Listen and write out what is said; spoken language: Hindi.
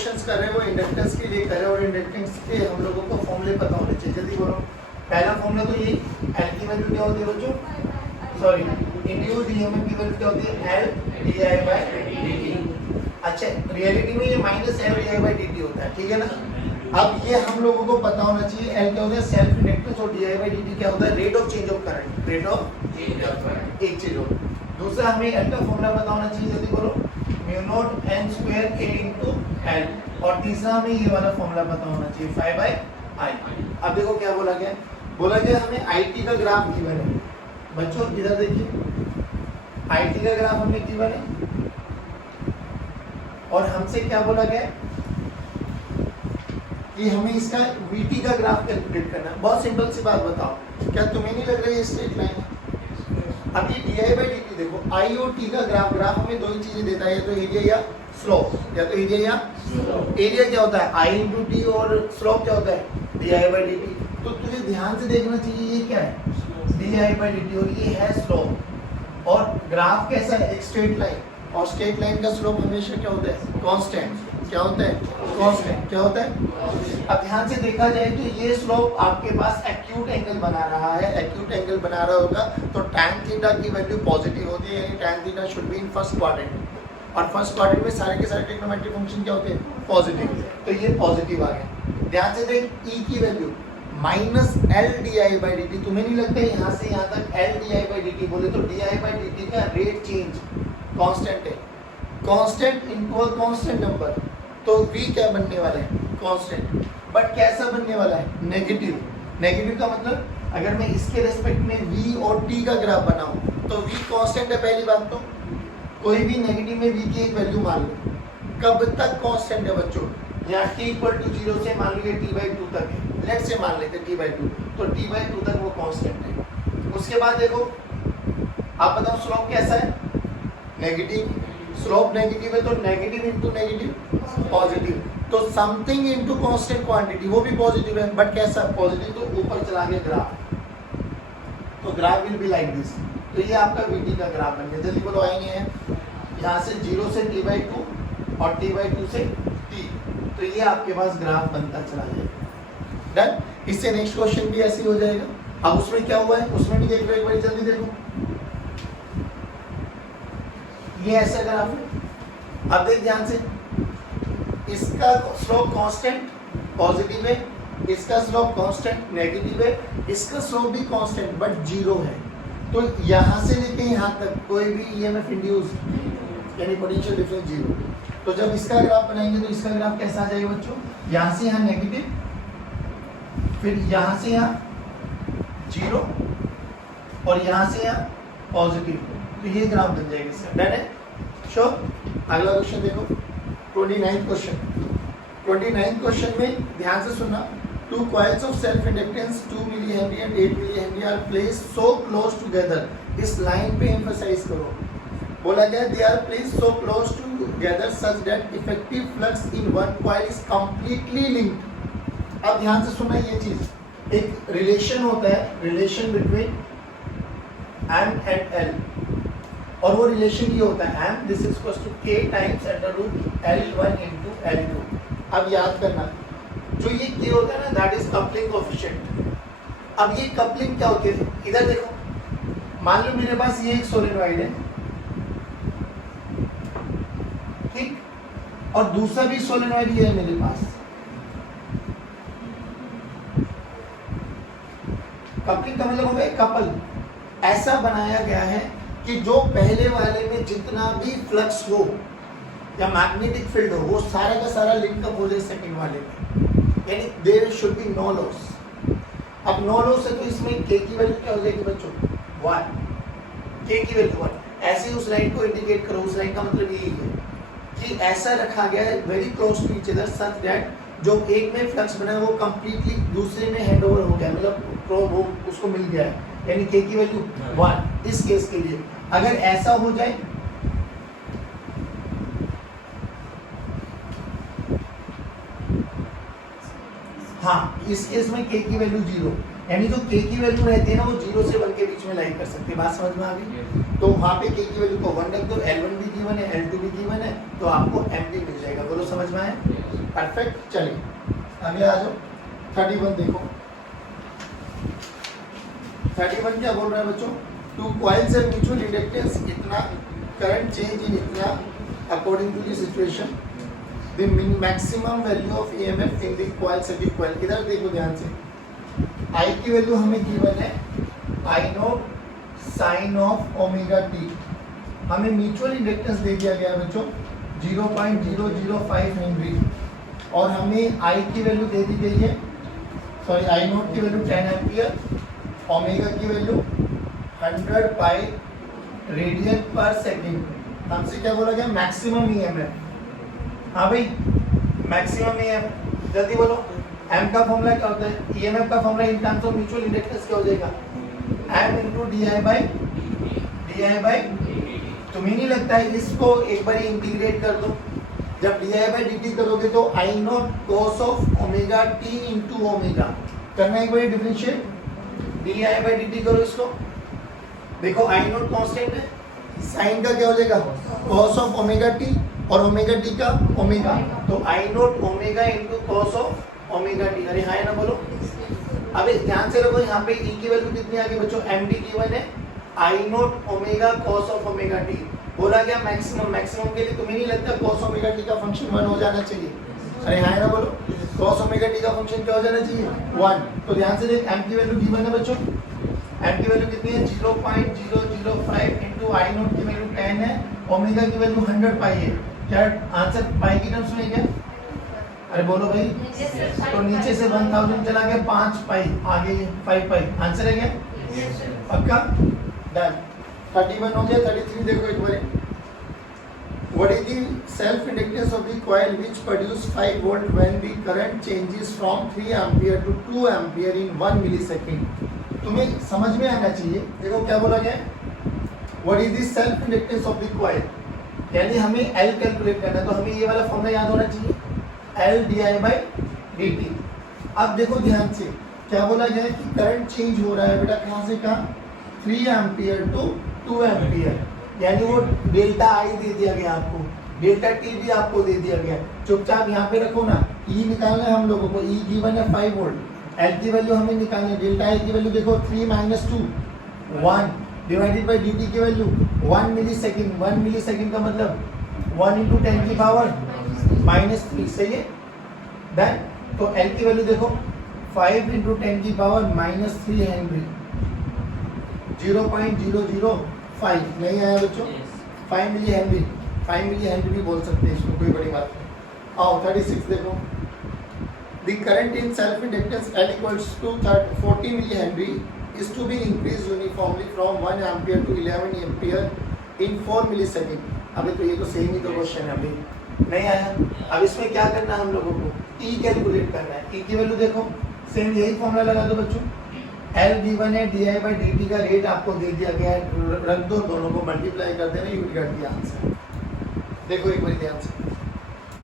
क्वेश्चंस कर रहे हैं वो इंडक्टेंस के लिए कर रहे हैं और इंडक्टेंस के हम लोगों को फॉर्मूले पता होने चाहिए। जल्दी बोलो। पहला फॉर्मूला तो ये एल की वैल्यू क्या होती है बच्चों, सॉरी इंड्यूस्ड ईएमएफ की वैल्यू क्या होती है, L D I by D T. अच्छा रियलिटी में ये minus L D I by D T होता है, ठीक है ना। अब ये हम लोगों को पता होना चाहिए एल क्या होता है सेल्फ इंडक्टेंस और D I by D T क्या होता है rate of change of current, rate of change of current, एक चीज हो। दूसरा हमें एल का फॉर्मूला पता होना चाहिए, जल्दी बोलो, mu not an square A into L. और तीसरा हमें ये वाला फॉर्मूला पता होना चाहिए 5 बाई आई। अब देखो क्या बोला गया, बोला गया हमें आईटी का ग्राफ गिवन है। बच्चों इधर देखिए, आईटी का ग्राफ हमें गिवन है और हमसे क्या बोला गया कि हमें इसका वीटी का ग्राफ कैलकुलेट करना है। बहुत सिंपल सी बात बताओ, क्या तुम्हें नहीं लग रही है स्ट्रेट लाइन है? अब ये D I by D T देखो, आई और टी का ग्राफ हमें दो ही चीजें देता है, या तो एरिया या स्लोप, या तो एरिया या एरिया क्या होता है आई इंटू टी और स्लोप क्या होता है D I by D T. तो तुझे ध्यान से देखना चाहिए ये क्या है D I by D T और ये है स्लोप। और ग्राफ कैसा है, एक स्ट्रेट लाइन, और स्ट्रेट लाइन का स्लोप हमेशा क्या होता है कांस्टेंट, क्या होता है कांस्टेंट, क्या होता है। अब ध्यान से देखा जाए तो ये स्लोप आपके पास एक्यूट एंगल बना रहा है, एक्यूट एंगल बना रहा होगा तो tan थीटा की वैल्यू पॉजिटिव होती है, यानी tan theta should be in first quadrant. और फर्स्ट क्वाड्रेंट में सारे के सारे ट्रिग्नोमेट्रिक फंक्शन क्या होते हैं पॉजिटिव, तो ये पॉजिटिव आ गया। ध्यान से देख e की value minus L D I by D T. तुम्हें नहीं लगता यहाँ से यहाँ तक L D I by D T बोले तो D I by D T का रेट चेंज कांस्टेंट है, constant into a constant number, तो v क्या बनने वाला है कांस्टेंट, बट कैसा बनने वाला है नेगेटिव। नेगेटिव का मतलब अगर मैं इसके रेस्पेक्ट में v और t का ग्राफ बनाऊं तो v कांस्टेंट है पहली बात, तो कोई भी नेगेटिव में v की एक वैल्यू मान लो, कब तक कांस्टेंट है बच्चों, यहाँ t इक्वल टू 0 से मान लो ये t/2 तक है, लेट से मान लेते t/2, तो t/2 तक वो कांस्टेंट है। उसके बाद देखो आप बताओ स्लोप कैसा है नेगेटिव, स्लोप नेगेटिव है तो नेगेटिव इनटू नेगेटिव पॉजिटिव, तो समथिंग इनटू कांस्टेंट क्वांटिटी वो भी पॉजिटिव है, बट कैसा पॉजिटिव, तो ऊपर चला गया ग्राफ, तो graph will be like this. तो ये आपका वीटी का ग्राफ बन गया। जल्दी बोलो आएंगे यहाँ से 0 से t/2 और t/2 से t, तो ये आपके पास ग्राफ बनता चला जाएगा। डन। इससे नेक्स्ट क्वेश्चन भी ऐसे ही हो जाएगा। अब उसमें क्या हुआ है उसमें भी देख लो एक बार, जल्दी देखो, ये ऐसा ग्राफ है। अब देख ध्यान से, इसका स्लोप कांस्टेंट पॉजिटिव है, इसका स्लोप कांस्टेंट नेगेटिव है, इसका स्लोप भी कांस्टेंट बट 0 है, तो यहाँ से लेके यहाँ तक कोई भी ईएमएफ इंड्यूस यानी पोटेंशियल डिफरेंस 0। तो जब इसका ग्राफ बनाएंगे तो इसका ग्राफ कैसा आ जाएगा बच्चों, यहाँ से यहाँ नेगेटिव, फिर यहाँ से यहाँ 0 और यहाँ से यहाँ पॉजिटिव, तो ये ग्राफ बन जाएगा इसका। डन है, श्योर। अगला क्वेश्चन देखो 29th क्वेश्चन। 29th क्वेश्चन में ध्यान से सुनना, two coils of self inductance 2 milli henry and 8 milli henry are placed so close together. इस लाइन पे एम्फसाइज करो, बोला गया they are placed so close together such that effective flux in one coil is completely linked. अब ध्यान से सुनना ये चीज, एक रिलेशन होता है, relation between M and L, और वो रिलेशन ये होता है M this is equal to K times √L1 into L2। अब याद करना जो ये K होता है ना दैट इज कपलिंग कोएफिशिएंट। अब ये कपलिंग क्या होती है, इधर देखो, मान लो मेरे पास ये एक सोलेनॉइड है, ठीक, और दूसरा भी सोलेनॉइड ये है मेरे पास। कपलिंग का मतलब होता है कपल, ऐसा बनाया गया है कि जो पहले वाले में जितना भी फ्लक्स हो या मैग्नेटिक फील्ड हो वो सारा का सारा लिंकअप हो जाए सेकंड वाले में, यानी there should be no loss. अब नो लॉस है तो इसमें k की वैल्यू क्या हो जाएगी बच्चों 1, k की वैल्यू 1। ऐसे उस लाइन को इंडिकेट करो, उस लाइन का मतलब यही है कि ऐसा रखा गया है very close to each other such that जो एक में फ्लक्स बना है वो कंप्लीटली दूसरे में हैंडओवर हो गया, मतलब वो उसको मिल गया है, यानी k की वैल्यू 1 इस केस के लिए। अगर ऐसा हो जाए हाँ, इस केस में k की वैल्यू 0, यानी जो k की वैल्यू रहती है ना वो 0 से 1 के बीच में लाई कर सकती है। बात समझ में आ गई? तो वहाँ पे k की वैल्यू को 1 रख दो, L1 भी गिवन है, L2 भी गिवन है, तो आपको M भी मिल जाएगा। बोलो समझ में आया? परफेक्ट। चलिए अभी आ जाओ 31 देखो। 31 क्या बोल रहा है बच्चों? Two coils and mutual inductance इतना, करंट चेंज इन इतना according to the situation, the maximum value of EMF in the coil से द कॉइल। इधर देखो ध्यान से, आई की वैल्यू हमें गिवन है I naught sine of omega T, हमें म्यूचुअल इंडक्टेंस दे दिया गया बच्चों 0.005 हेनरी, और हमें आई की वैल्यू दे दी गई है, सॉरी आई नॉट की वैल्यू 10 एम्पियर, ओमेगा की वैल्यू 100 पाई रेडियन पर सेकेंड। हमसे क्या बोला गया? Maximum EMF. हाँ भाई, मैक्सिमम ईएमएफ, जल्दी बोलो। एम का फॉर्मूला क्या होता है? ईएमएफ का formula in terms of mutual inductance क्या हो जाएगा? M into d I by, तुम्हें नहीं लगता है इसको एक बार इंटीग्रेट कर दो? जब D I by D T करोगे तो I naught cos of omega T into omega करना, एक बार differentiate D I by D T करो इसको। देखो आई नॉट कांस्टेंट है, साइन का क्या हो जाएगा? कॉस ऑफ ओमेगा टी, और ओमेगा टी का ओमेगा, तो I naught omega into cos of omega T. अरे हाँ ना बोलो। अब ध्यान से रखो, यहाँ पे ई की वैल्यू कितनी आ गई बच्चों? एम डी गिवन है I naught omega cos of omega T. बोला गया मैक्सिमम, मैक्सिमम के लिए तुम्हें नहीं लगता कॉस ओमेगा टी का फंक्शन 1 हो जाना चाहिए? अरे हाँ ना बोलो। कॉस ओमेगा टी का फंक्शन क्या हो जाना चाहिए? 1। तो ध्यान से देख, एम की वैल्यू गिवन है बच्चों, एम की वैल्यू कितनी है? 0.005 इंटू आई नॉट की वैल्यू 10 है, ओमेगा की वैल्यू 100 पाई है। क्या आंसर पाई की टर्म्स में क्या? अरे बोलो भाई। तो नीचे से 1000 चला गया, 5 पाई आगे 5 पाई, आंसर है क्या? पक्का? डन। 31 हो गया। 33 देखो एक बार। What is the self inductance of the coil which produce 5 volt when the current changes from 3 ampere to 2 ampere in 1 millisecond? तुम्हें समझ में आना चाहिए। देखो क्या बोला गया है? What is the self inductance of the coil? यानी हमें L कैलकुलेट करना है, तो हमें ये वाला फॉर्मूला याद होना चाहिए, L di by dt। अब देखो ध्यान से, क्या बोला गया है कि करंट चेंज हो रहा है बेटा, कहाँ से कहाँ? 3 एम्पियर टू 2 एम्पियर, यानी वो डेल्टा आई दे दिया गया आपको, डेल्टा टी भी आपको दे दिया गया। चुपचाप यहाँ पे रखो ना, ई निकालना है हम लोगों को, ई गिवन है 5 वोल्ट, एल की वैल्यू हमें निकालना है, डेल्टा आई की वैल्यू देखो 3 minus 2 1 divided by D T की वैल्यू 1 मिली सेकेंड। 1 मिली सेकेंड का मतलब 1 इंटू 10 की पावर -3, सही है? डन। तो एल की वैल्यू देखो 5 इंटू 10 की पावर -3 हेनरी, 0.005 नहीं आया बच्चों? 5 मिली हेनरी, 5 मिली हेनरी भी बोल सकते हैं इसको, कोई बड़ी बात नहीं। आओ 36 देखो। The current in self inductance L equals to 40 millihenry is to be increased uniformly from 1 ampere to 11 ampere in 4 millisecond। अभी तो ये तो सेम ही तो क्वेश्चन है, अभी नहीं आया। अब इसमें क्या करना है हम लोगों को? E कैलकुलेट करना है। E की वैल्यू देखो, सेम यही फॉर्मूला लगा दो बच्चों, L गिवन है, di by dt का रेट आपको दे दिया गया है, रख दो, दोनों को मल्टीप्लाई कर देना, you will get the answer. देखो एक बार ध्यान से,